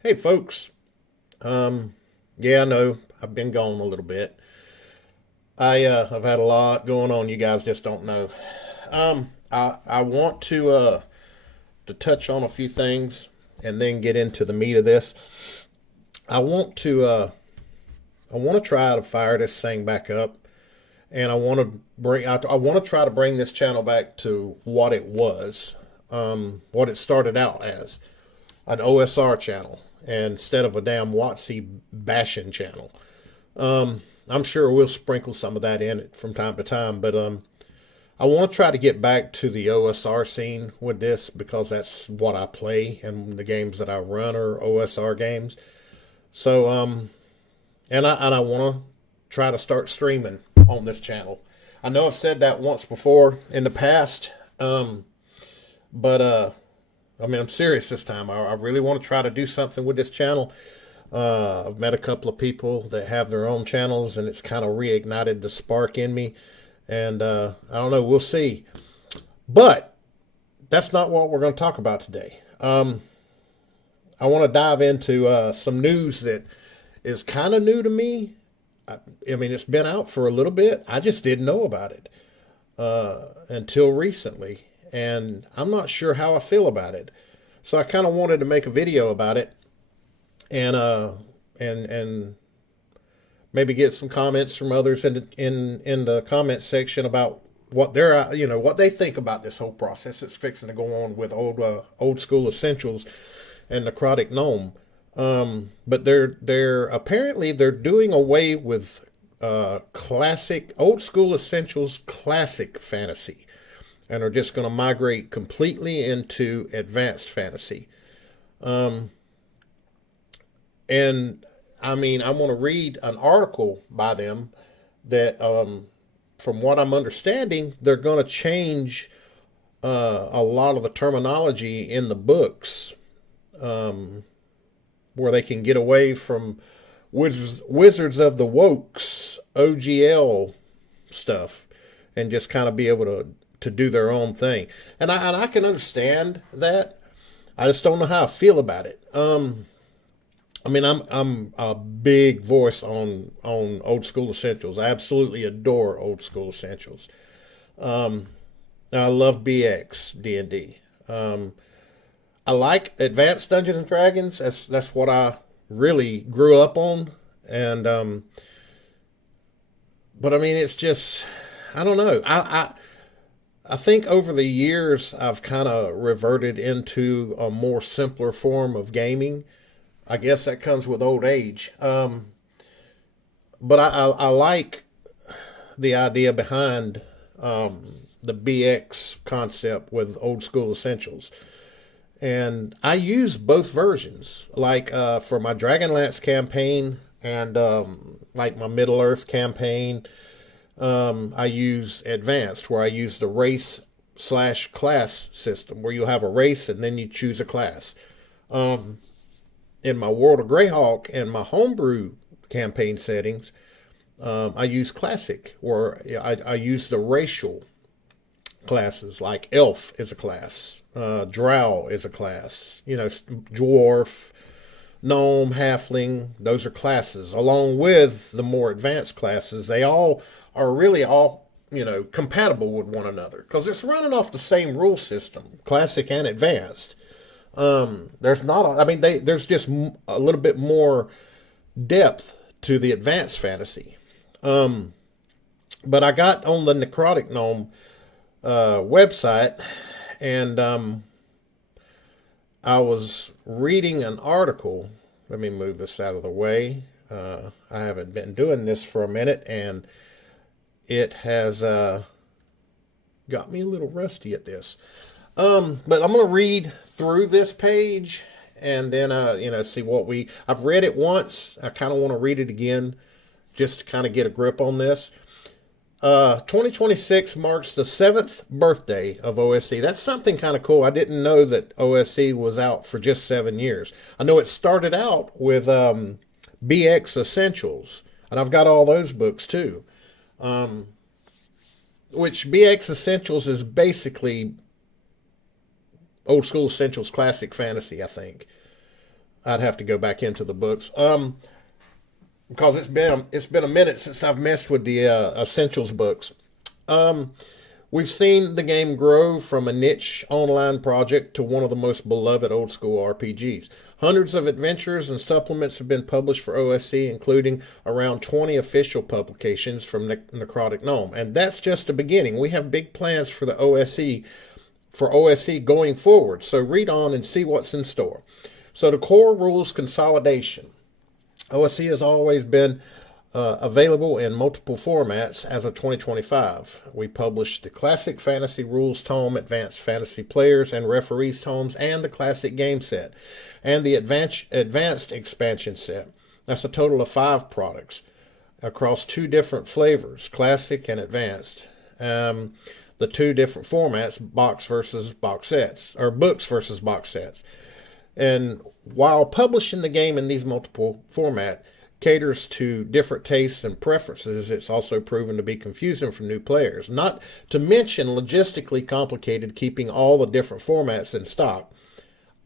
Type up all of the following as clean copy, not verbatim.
Hey folks, yeah, I know I've been gone a little bit. I've had a lot going on. You guys just don't know. I want to touch on a few things and then get into the meat of this. I want to I want to try to fire this thing back up, and I want to try to bring this channel back to what it was, what it started out as, an OSR channel instead of a damn WotC bashing channel. I'm sure we'll sprinkle some of that in it from time to time, but I want to try to get back to the OSR scene with this because that's what I play, and the games that I run are OSR games. So, and I want to try to start streaming on this channel. I know I've said that once before in the past, but I mean, I'm serious this time. I really want to try to do something with this channel. I've met a couple of people that have their own channels, and it's kind of reignited the spark in me. And I don't know, we'll see. But that's not what we're going to talk about today. I want to dive into some news that is kind of new to me. I mean, it's been out for a little bit. I just didn't know about it until recently, and I'm not sure how I feel about it. So I kind of wanted to make a video about it and and maybe get some comments from others in the comment section about what they're what they think about this whole process that's fixing to go on with old school essentials and necrotic gnome. But they're apparently they're doing away with classic old school essentials classic fantasy, and are just going to migrate completely into advanced fantasy. And I mean, I want to read an article by them that, from what I'm understanding, they're going to change a lot of the terminology in the books, where they can get away from Wizards of the Wokes OGL stuff and just kind of be able to do their own thing. And I can understand that. I just don't know how I feel about it. I mean, I'm a big voice on old school essentials. I absolutely adore old school essentials. I love BX D&D. I like Advanced Dungeons and Dragons. That's what I really grew up on, and but I mean, it's just I don't know. I think over the years I've kind of reverted into a more simpler form of gaming. I guess that comes with old age. But I like the idea behind the BX concept with old school essentials. And I use both versions, like for my Dragonlance campaign and like my Middle Earth campaign. I use advanced, where I use the race slash class system, where you have a race and then you choose a class. In my World of Greyhawk and my homebrew campaign settings, I use classic, where I use the racial classes, like elf is a class, drow is a class, dwarf, gnome, halfling, those are classes, along with the more advanced classes. They all are really all, compatible with one another because it's running off the same rule system, classic and advanced. There's not, I mean, there's just a little bit more depth to the advanced fantasy. But I got on the Necrotic Gnome website, and I was reading an article. Let me move this out of the way. I haven't been doing this for a minute, and it has got me a little rusty at this. But I'm going to read through this page and then, see I've read it once. I kind of want to read it again just to kind of get a grip on this. 2026 marks the 7th birthday of OSC. That's something kind of cool. I didn't know that OSC was out for just 7 years. I know it started out with BX Essentials, and I've got all those books too. Which BX Essentials is basically old school essentials classic fantasy, I think. I'd have to go back into the books. Because it's been a minute since I've messed with the Essentials books. We've seen the game grow from a niche online project to one of the most beloved old school RPGs. Hundreds of adventures and supplements have been published for OSC, including around 20 official publications from Necrotic Gnome. And that's just the beginning. We have big plans for the OSC going forward. So read on and see what's in store. So the core rules consolidation. OSC has always been available in multiple formats as of 2025. We published the Classic Fantasy Rules Tome, Advanced Fantasy Players and Referees Tomes, and the Classic Game Set, and the Advanced Expansion Set. That's a total of 5 products across 2 different flavors, Classic and Advanced. The 2 different formats, box versus box sets, or books versus box sets. And while publishing the game in these multiple formats caters to different tastes and preferences, it's also proven to be confusing for new players. Not to mention logistically complicated keeping all the different formats in stock.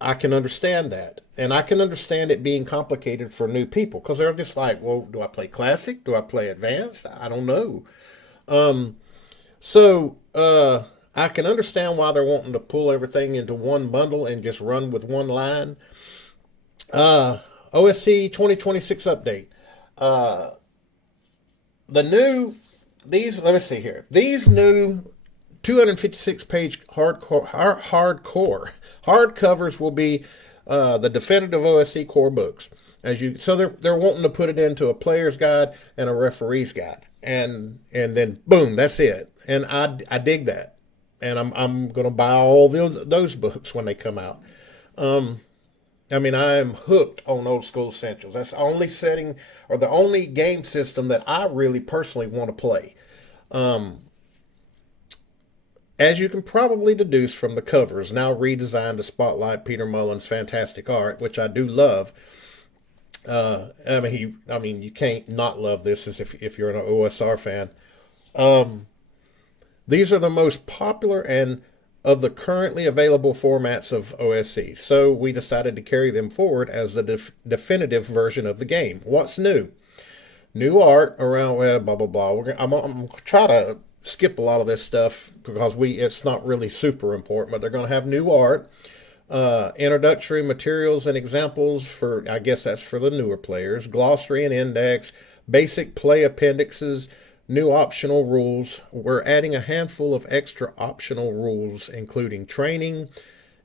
I can understand that. And I can understand it being complicated for new people because they're just like, well, do I play Classic? Do I play Advanced? I don't know. I can understand why they're wanting to pull everything into one bundle and just run with one line. OSC 2026 update. Let me see here. These new 256-page hardcovers will be the definitive OSC core books. So they're wanting to put it into a player's guide and a referee's guide, and then boom, that's it. And I dig that, and I'm gonna buy all those books when they come out. I am hooked on old school essentials. That's the only setting or the only game system that I really personally want to play. As you can probably deduce from the covers, now redesigned to spotlight Peter Mullen's fantastic art, which I do love. You can't not love this as if you're an OSR fan. These are the most popular and of the currently available formats of OSC, so we decided to carry them forward as the definitive version of the game. What's new? New art around blah blah blah. I'm gonna try to skip a lot of this stuff because it's not really super important, but they're going to have new art, introductory materials and examples for, I guess that's for the newer players, glossary and index, basic play appendixes, new optional rules. We're adding a handful of extra optional rules, including training,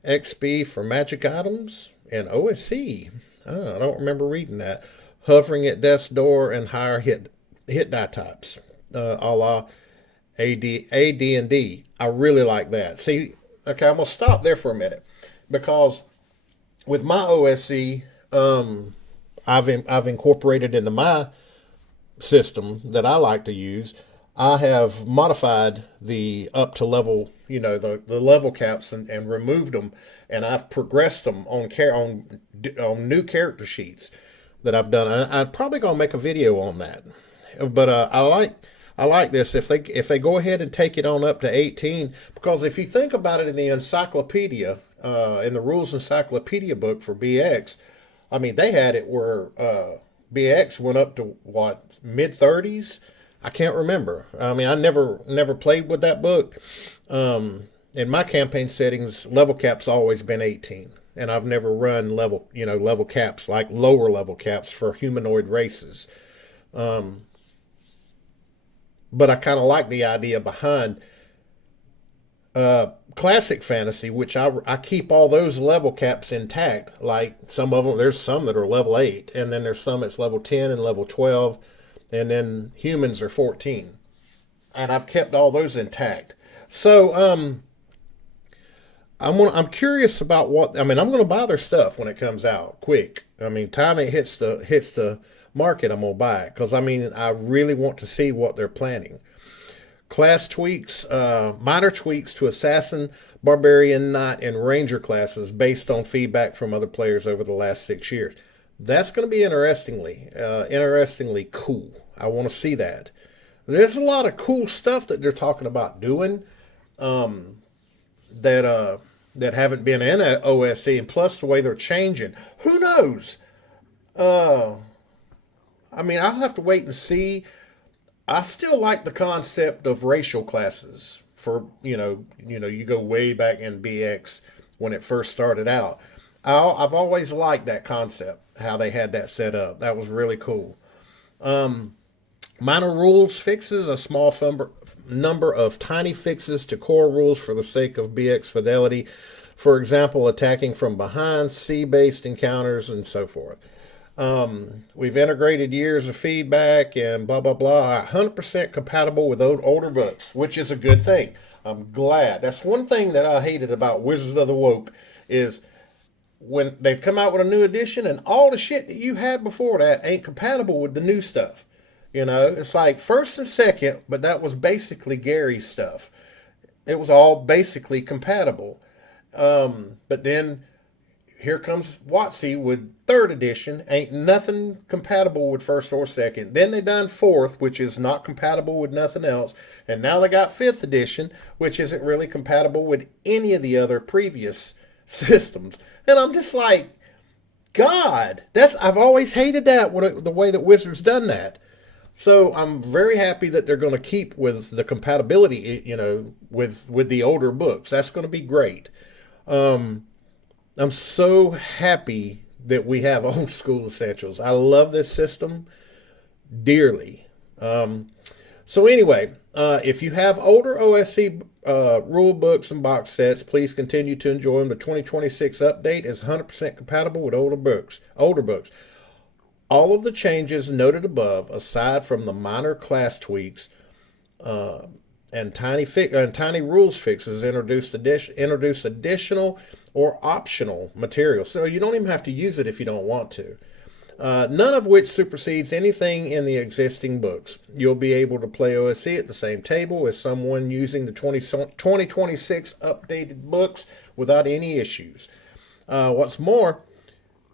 XP for magic items, and OSC. Oh, I don't remember reading that. Hovering at death's door and higher hit die types, a la AD&D. I really like that. See, okay, I'm going to stop there for a minute because with my OSC, I've incorporated into my system that I like to use. I have modified the up to level, the level caps and removed them, and I've progressed them on new character sheets that I've done. I'm probably gonna make a video on that, but I like this if they go ahead and take it on up to 18, because if you think about it in the encyclopedia, in the rules encyclopedia book for BX, they had it where BX went up to what, mid 30s. I can't remember. I never played with that book. In my campaign settings, level cap's always been 18, and I've never run level caps, like lower level caps for humanoid races. But I kind of like the idea behind classic fantasy, which I keep all those level caps intact. Like some of them, there's some that are level 8, and then there's some that's level 10 and level 12, and then humans are 14. And I've kept all those intact. So I'm curious about what I'm going to buy their stuff when it comes out quick. Time it hits the market, I'm gonna buy it because I really want to see what they're planning. Class tweaks, minor tweaks to assassin, barbarian, knight, and ranger classes based on feedback from other players over the last 6 years. That's going to be interestingly cool. I want to see that. There's a lot of cool stuff that they're talking about doing. that haven't been in a OSC, and plus the way they're changing. Who knows? Uh, I mean, I'll have to wait and see. I still like the concept of racial classes for you go way back in BX when it first started out. I've always liked that concept, how they had that set up. That was really cool. Minor rules fixes, a small number of tiny fixes to core rules for the sake of BX fidelity. For example, attacking from behind, C-based encounters, and so forth. We've integrated years of feedback and blah, blah, blah. 100% compatible with older books, which is a good thing. I'm glad. That's one thing that I hated about Wizards of the Woke is when they come out with a new edition and all the shit that you had before that ain't compatible with the new stuff. It's like first and second, but that was basically Gary's stuff. It was all basically compatible. But then here comes WotC with third edition. Ain't nothing compatible with first or second. Then they done fourth, which is not compatible with nothing else. And now they got fifth edition, which isn't really compatible with any of the other previous systems. And I'm just like, God, I've always hated that, the way that Wizards done that. So I'm very happy that they're going to keep with the compatibility, with the older books. That's going to be great. I'm so happy that we have old school essentials. I love this system dearly. So anyway, if you have older OSC rule books and box sets, please continue to enjoy them. The 2026 update is 100% compatible with older books. All of the changes noted above, aside from the minor class tweaks and tiny rules fixes, introduce additional or optional material. So you don't even have to use it if you don't want to. None of which supersedes anything in the existing books. You'll be able to play OSC at the same table as someone using the 2026 updated books without any issues. What's more,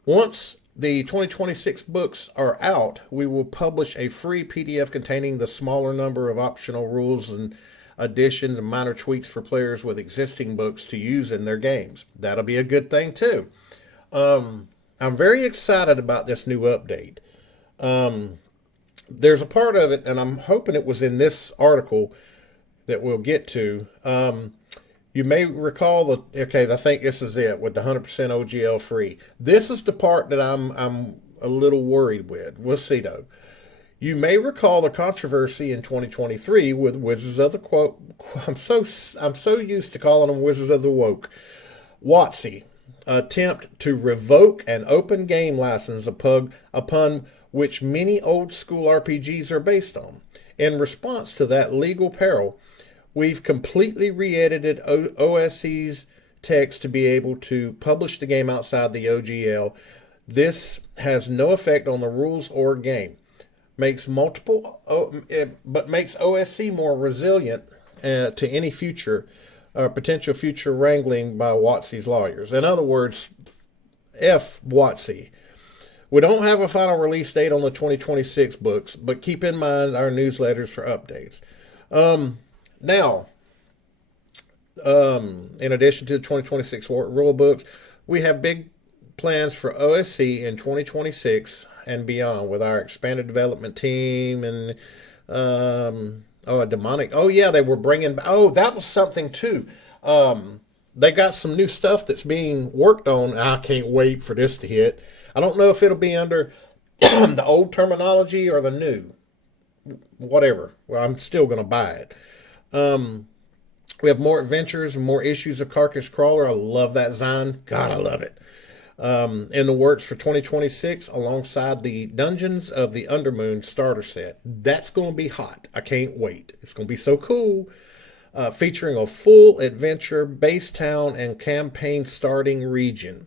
once the 2026 books are out, we will publish a free PDF containing the smaller number of optional rules and additions and minor tweaks for players with existing books to use in their games. That'll be a good thing too. I'm very excited about this new update. There's a part of it, and I'm hoping it was in this article that we'll get to. You may recall I think this is it with the 100% OGL-free. This is the part that I'm a little worried with. We'll see though. You may recall the controversy in 2023 with Wizards of the I'm so used to calling them Wizards of the Woke. WotC attempt to revoke an open game license upon which many old school RPGs are based on. In response to that legal peril, we've completely re-edited OSC's text to be able to publish the game outside the OGL. This has no effect on the rules or game. Makes OSC more resilient to any potential future wrangling by WotC's lawyers. In other words, F WotC. We don't have a final release date on the 2026 books, but keep in mind our newsletters for updates. Now, in addition to the 2026 rule books, we have big plans for OSC in 2026 and beyond with our expanded development team and a demonic. Oh yeah, they were bringing. Oh, that was something too. They got some new stuff that's being worked on. I can't wait for this to hit. I don't know if it'll be under the old terminology or the new. Whatever. Well, I'm still going to buy it. We have more adventures and more issues of Carcass Crawler. I love that Zine. God, I love it. In the works for 2026 alongside the Dungeons of the Undermoon starter set. That's going to be hot. I can't wait. It's going to be so cool. Featuring a full adventure, base town, and campaign starting region.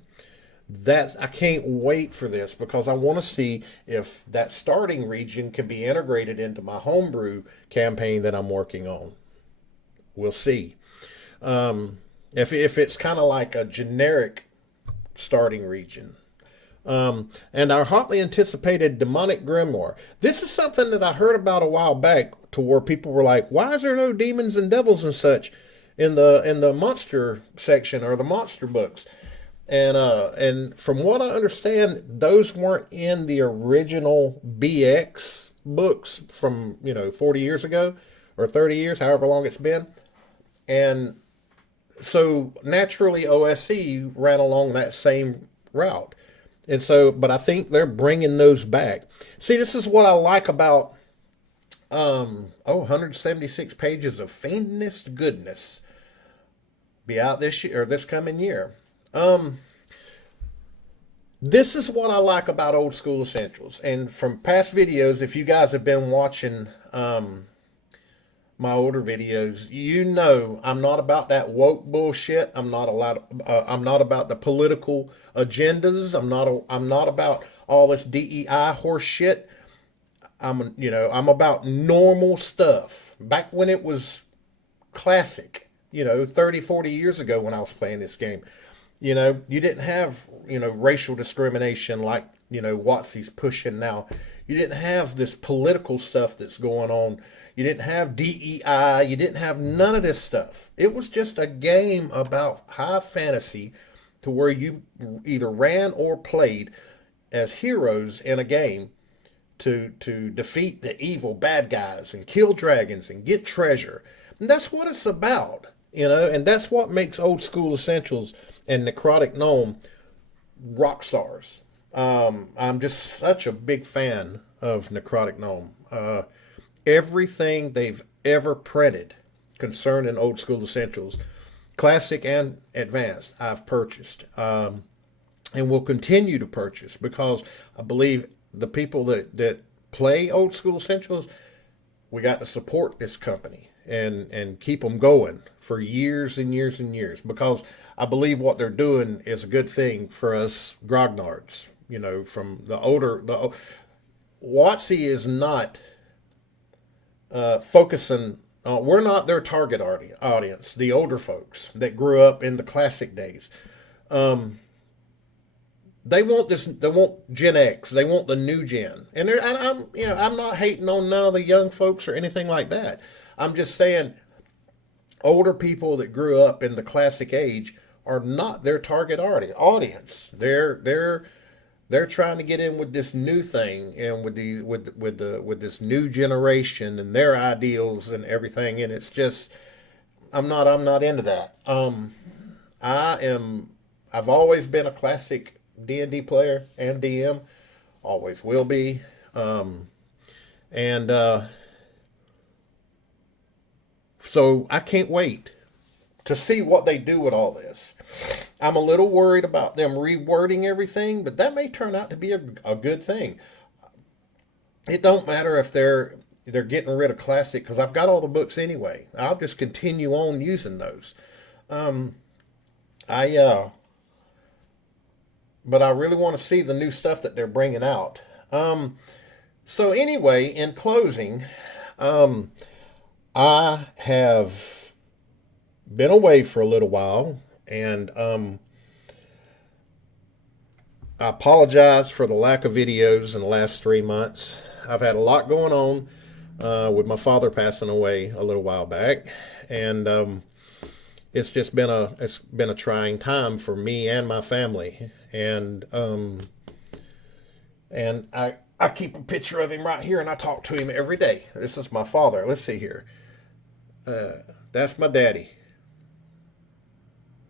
I can't wait for this because I want to see if that starting region can be integrated into my homebrew campaign that I'm working on. We'll see. If it's kind of like a generic starting region. And our hotly anticipated demonic grimoire. This is something that I heard about a while back to where people were like, why is there no demons and devils and such in the monster section or the monster books. And from what I understand, those weren't in the original BX books from 40 years ago or 30 years, however long it's been. And so naturally, OSC ran along that same route. And so, but I think they're bringing those back. See, this is what I like about 176 pages of fiendness goodness be out this year or this coming year. This is what I like about Old School Essentials. And from past videos, if you guys have been watching my older videos, you know I'm not about that woke bullshit. I'm not about the political agendas. I'm not about all this DEI horse shit. I'm about normal stuff. Back when it was classic, 30, 40 years ago when I was playing this game. You didn't have, racial discrimination like, Watsy's pushing now. You didn't have this political stuff that's going on. You didn't have DEI. You didn't have none of this stuff. It was just a game about high fantasy to where you either ran or played as heroes in a game to defeat the evil bad guys and kill dragons and get treasure. And that's what it's about, and that's what makes Old School Essentials and Necrotic Gnome rock stars. I'm just such a big fan of Necrotic Gnome. Everything they've ever printed concerning Old School Essentials, classic and advanced, I've purchased and will continue to purchase because I believe the people that play Old School Essentials, we got to support this company and keep them going for years and years and years because I believe what they're doing is a good thing for us grognards. From the Watsy is not focusing. We're not their target audience. The older folks that grew up in the classic days. They want this. They want Gen X. They want the new gen. And I'm not hating on none of the young folks or anything like that. I'm just saying, older people that grew up in the classic age are not their target audience. They're trying to get in with this new thing and with this new generation and their ideals and everything. And it's just, I'm not into that. I've always been a classic D&D player and DM, always will be. And so I can't wait to see what they do with all this. I'm a little worried about them rewording everything, but that may turn out to be a good thing. It don't matter if they're getting rid of classic because I've got all the books anyway. I'll just continue on using those. But I really want to see the new stuff that they're bringing out. So anyway, in closing, I have been away for a little while, and I apologize for the lack of videos in the last 3 months. I've had a lot going on with my father passing away a little while back, and it's just been a trying time for me and my family, and I keep a picture of him right here, and I talk to him every day. This is my father. Let's see here. That's my daddy.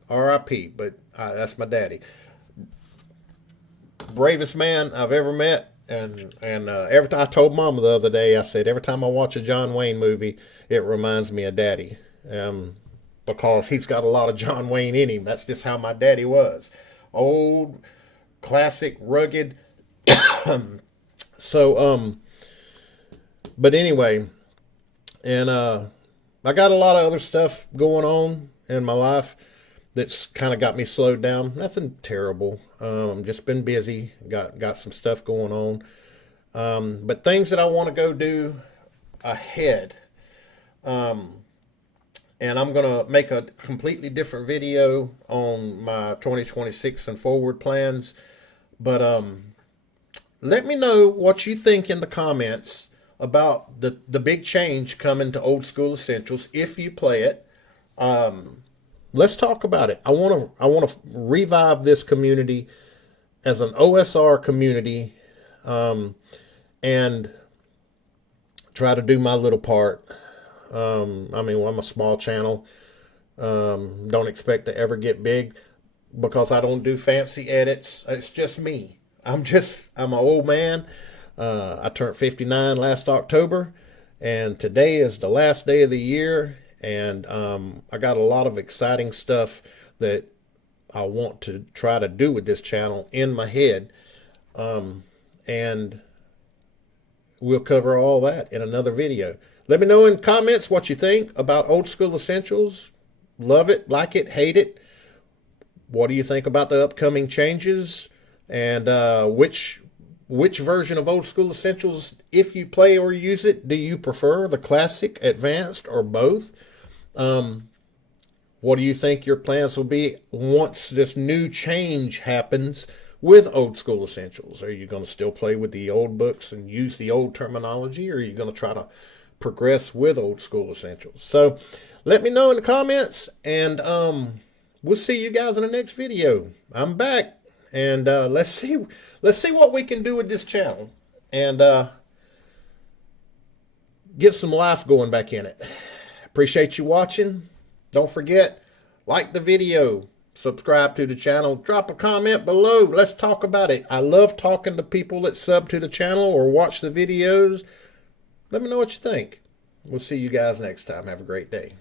R.I.P. But that's my daddy. Bravest man I've ever met. And every time I told Mama the other day, I said every time I watch a John Wayne movie, it reminds me of Daddy, because he's got a lot of John Wayne in him. That's just how my daddy was, old, classic, rugged. So but anyway, and I got a lot of other stuff going on in my life that's kind of got me slowed down. Nothing terrible. Just been busy. Got some stuff going on. But things that I want to go do ahead. And I'm going to make a completely different video on my 2026 and forward plans. But let me know what you think in the comments about the big change coming to Old School Essentials if you play it. Let's talk about it. I want to revive this community as an OSR community, and try to do my little part. I mean, well, I'm a small channel. Don't expect to ever get big because I don't do fancy edits. It's just me. I'm an old man. I turned 59 last October, and today is the last day of the year. And I got a lot of exciting stuff that I want to try to do with this channel in my head. And we'll cover all that in another video. Let me know in comments what you think about Old School Essentials. Love it, like it, hate it. What do you think about the upcoming changes? And which version of Old School Essentials, if you play or use it, do you prefer? The classic, advanced, or both? What do you think your plans will be once this new change happens with Old School Essentials? Are you going to still play with the old books and use the old terminology, or are you going to try to progress with Old School Essentials? So let me know in the comments, and we'll see you guys in the next video. I'm back, and let's see what we can do with this channel, and get some life going back in it. Appreciate you watching. Don't forget, like the video, subscribe to the channel, drop a comment below. Let's talk about it. I love talking to people that sub to the channel or watch the videos. Let me know what you think. We'll see you guys next time. Have a great day.